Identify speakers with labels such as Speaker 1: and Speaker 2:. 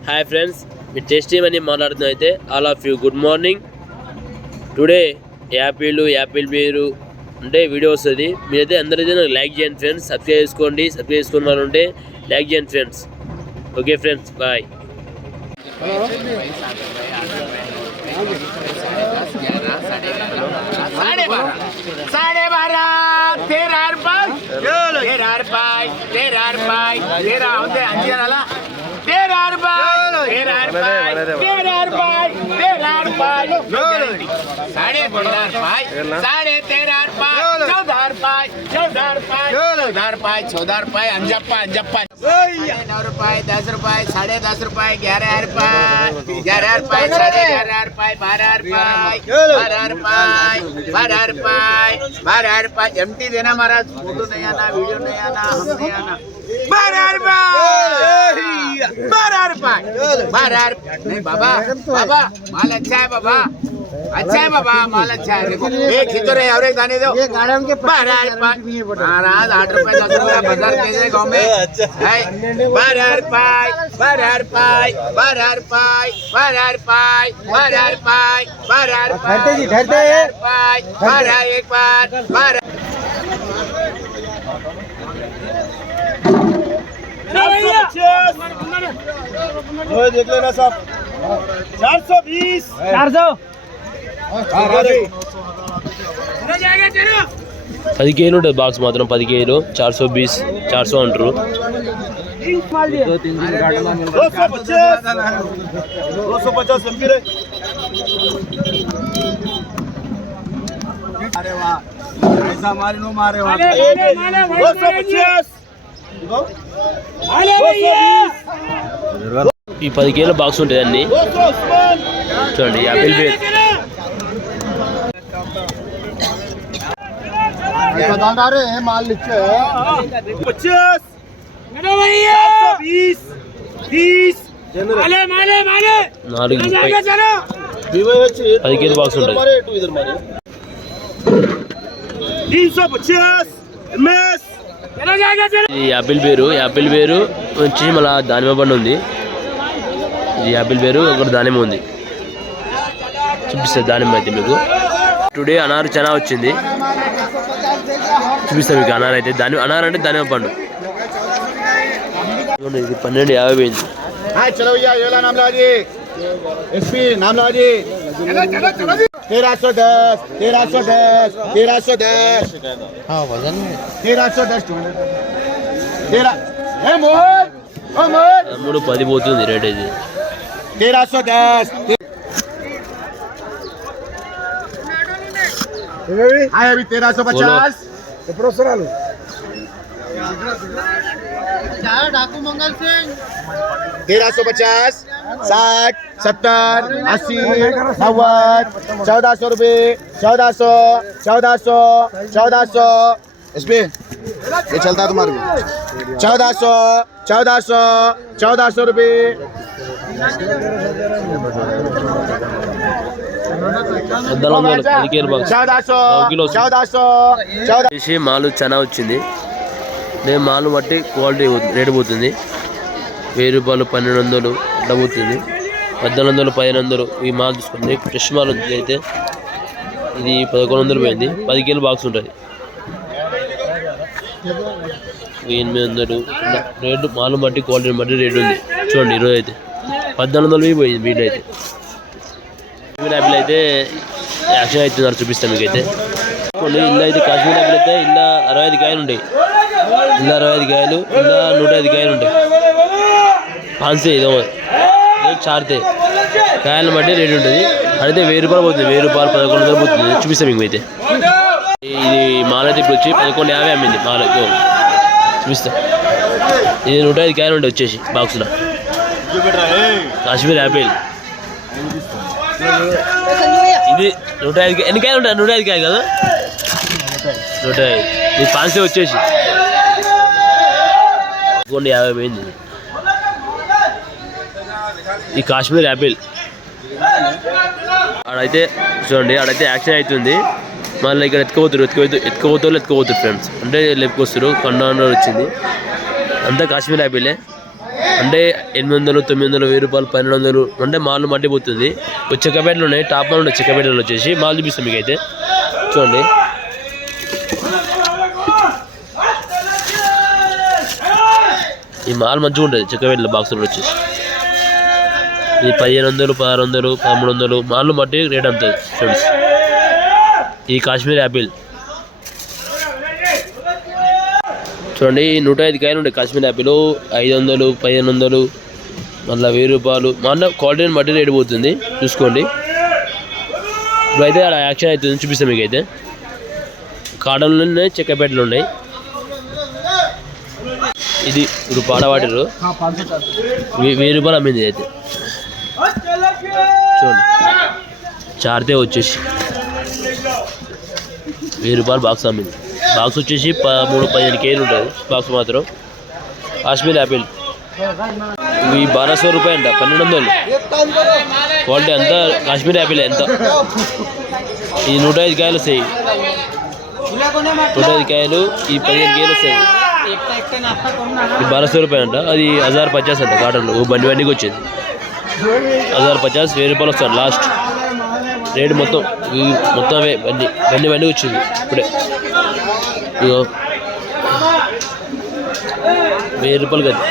Speaker 1: Hi friends మీ tasty అని మాట్లాడుతున్న అయితే all of you good morning today apple apple beer అంటే వీడియో వస్తుంది మీరైతే అందరైతే నాకు లైక్ చేయండి ఫ్రెండ్స్ సబ్స్క్రైబ్ చేసుకోండి సబ్స్క్రైబ్ చేసుకున్న వాళ్ళు ఉంటే లైక్ చేయండి ఫ్రెండ్స్ ఓకే ఫ్రెండ్స్ బాయ్
Speaker 2: साढ़े बारह साढ़े बारह तेरह रुपये तेरह रुपये तेरह There are by, there are by, there are by, there are by. No. Guarantee. साढ़े तेरह पाई साढ़े तेरह पाई चौदार पाई चौदार पाई चौदार पाई चौदार पाई अंजप्पा अंजप्पा नौ रुपए दस रुपए साढ़े दस रुपए ग्यारह रुपए ग्यारह रुपए साढ़े ग्यारह रुपए बारह रुपए बारह रुपए बारह रुपए बारह रुपए एमटी देना महाराज फ़ोटो नहीं आना वीडियो नहीं आना हम नहीं आना बारह रुपए बारह रुपये बारह नहीं बाबा बाबा माल अच्छा है बाबा अच्छा है बाबा माल अच्छा है देखो एक खींचो रे और एक दाने दो बारह रुपये महाराज आठ रुपये दस रुपये बाज़ार कैसे गाँव में बारह रुपये बारह रुपये बारह रुपये बारह रुपये बारह रुपये बारह रुपये बारह एक बार बारह
Speaker 3: देख लेना साहब चार सौ बीस चार सौ
Speaker 1: పది కేజీలు ఉంటుంది బాక్స్ మాత్రం పది కేజీలు చార్ సో బీస్ చార్ సో అంటారు
Speaker 3: दो सौ पचास दो सौ पचास एम रे अरे वाह ऐसा मारे नो मारे दो सौ पचास दो सौ बीस
Speaker 1: ఈ పది కేజీల బాక్స్ ఉంటుంది అన్ని
Speaker 3: दो सौ उस्मान
Speaker 1: చూడండి యాపిల్ బేర్
Speaker 3: पचास चार सौ बीस बीस
Speaker 1: నాలుగు ముప్పై పది కేజీల బాక్స్ ఉంటుంది
Speaker 3: तीन सौ पचास एम एस
Speaker 1: ఇది యాపిల్ పేరు యాపిల్ పేరు వచ్చి మళ్ళీ దానిమ్మ పండు ఉంది. ఇది యాపిల్ పేరు ఒకటి దానిమ్మ ఉంది. చూపిస్తుంది దానిమ్మ అయితే మీకు. టుడే అనారు చాలా వచ్చింది. చూపిస్తా మీకు అనారు అయితే. దాని అనారు అంటే దానిమ్మ పండు. ఇది పన్నెండు యాభై పోయింది.
Speaker 3: हाँ તેરાસો દસ તેરાસો દસ તેરાસો દસ હા વજન તેરાસો દસ તેરા હે મોહન ઓ મોહન.
Speaker 1: మూడు పది పోతుంది రేట్ ఇది
Speaker 3: તેરાસો દસ હા અભી તેરાસો પચાસ. પ્રોસર આલુ તેરાસો પચાસ. साठ सत्तर अस्सी नब्बे चौदह सौ रुपये चौदह सौ चौदह सौ चौदह सौ इस पे ये चलता है तुम्हारे को चौदह सौ चौदह सौ चौदह सौ रुपये
Speaker 1: పద్నాలుగు వందలు పది కేజీల బాక్స్
Speaker 3: चौदह सौ
Speaker 1: किलो से।
Speaker 3: चौदह सौ चौदह
Speaker 1: చేసి మాలు చాలా వచ్చింది నేను మాలు బట్టి క్వాలిటీ రేటు పోతుంది వెయ్యి రూపాయలు పన్నెండు వందలు అట్లా పోతుంది పద్నాలుగు వందలు పదిహేను వందలు ఈ మాల్ చూసుకుంది ఫ్రెష్ మాల్ అయితే ఇది పదకొండు వందలు పోయింది. పది కేజీలు బాక్స్ ఉంటుంది ఎనిమిది వందలు. రేటు మాలు బట్టి క్వాలిటీని బట్టి రేటు ఉంది. చూడండి ఈరోజు అయితే. పద్నాలుగు వందలు పోయింది బీట్ అయితే. కాశ్మీర్ యాపిల్ అయితే యాక్షన్ అవుతున్నారు చూపిస్తాను మీకైతే. కొన్ని ఇల్లు అయితే కాశ్మీర్ యాపిల్ అయితే ఇల్లు అరవై ఐదు కాయలు ఉంటాయి. ఇల్లు అరవై ఐదు కాయలు ఇల్లు నూట ఐదు కాయలు ఉంటాయి. పాన్సే ఇదో చార్తే చారితే కాయలను బట్టి రేటు ఉంటుంది. అయితే వెయ్యి రూపాయలు పోతుంది. వెయ్యి రూపాయలు పదకొండు వందలు పోతుంది. చూపిస్తాం మీకు అయితే. ఇది మాల అయితే ఇప్పుడు వచ్చి పదకొండు యాభై అమ్మింది మాల. చూపిస్తా. ఇది నూట ఐదు కాయలు ఉంటాయి వచ్చేసి బాక్స్లో. కాశ్మీర్ యాపిల్. ఇది నూట ఐదు ఎన్ని కాయలు ఉంటాయి? నూట ఐదు కాయలు కదా? నూట ఐదు. ఇది పాన్సీ వచ్చేసి కొన్ని యాభై పోయింది ఈ కాశ్మీర్ యాపిల్. ఆడైతే చూడండి ఆడైతే యాక్షన్ అవుతుంది. మళ్ళీ ఇక్కడ ఎత్తుకుపోతారు ఎత్తుకోపోతూ ఎత్తుకోపోతారు ఎత్తుకోపోతారు ఫ్రెండ్స్ అంటే లేపుకొస్తారు కొండ వచ్చింది. అంతా కాశ్మీర్ యాపిలే. అంటే ఎనిమిది వందలు తొమ్మిది వందలు వెయ్యి రూపాయలు పన్నెండు వందలు అంటే మాలు మట్టి పోతుంది చెక్కపేటలు ఉన్నాయి టాప్ మాల్ ఉన్నాయి చెక్కపేటలు వచ్చేసి మాలు చూపిస్తాం మీకు అయితే చూడండి. ఈ మాల్ మంచిగా ఉంటుంది చెక్కపేటల బాక్సులు వచ్చేసి. ఇది పదిహేను వందలు పదహారు వందలు పదమూడు వందలు మాలు మట్టి రేట్ అంటుంది ఫ్రెండ్స్. ఈ కాశ్మీర్ యాపిల్. చూడండి నూట ఐదు కాయలు ఉంటాయి కాశ్మీర్ యాపిల్. ఐదు వందలు పదిహేను వందలు మళ్ళీ వెయ్యి రూపాయలు. మళ్ళీ క్వాలిటీని బట్టి రేటు పోతుంది. చూసుకోండి. ఇప్పుడైతే అలా యాక్షన్ అవుతుంది చూపిస్తాం మీకు అయితే కాడలోనే చెక్కపేటలు ఉన్నాయి. ఇది ఇప్పుడు పాడవాటిరు. వెయ్యి రూపాయలు అమ్మింది అయితే. చూడండి చార్తే వచ్చేసి. వెయ్యి రూపాయలు బాక్స్ అమ్మింది. బాక్స్ వచ్చేసి మూడు పదిహేను కేజీలు ఉంటుంది. బాక్స్ మాత్రం. కాశ్మీర్ యాపిల్ ఇవి బారాసో రూపాయి అంట పన్నెండు వందలు. క్వాలిటీ అంతా కాశ్మీర్ యాపిల్ ఎంత? ఈ నూట ఐదు కాయలు వస్తాయి. నూట ఐదు కాయలు ఈ పదిహేను కేజీలు వస్తాయి. ఈ బారసో రూపాయి అంట అది హజార్ పచాస్ అంట కాటన్లో బండి బండికి వచ్చేది. హజార్ పచాస్ వెయ్యి రూపాయలు వస్తారు లాస్ట్. రేటు మొత్తం మొత్తం బండి బండి బండి వచ్చింది ఇప్పుడే. ఇగో. వెయ్యి రూపాయలు కదా.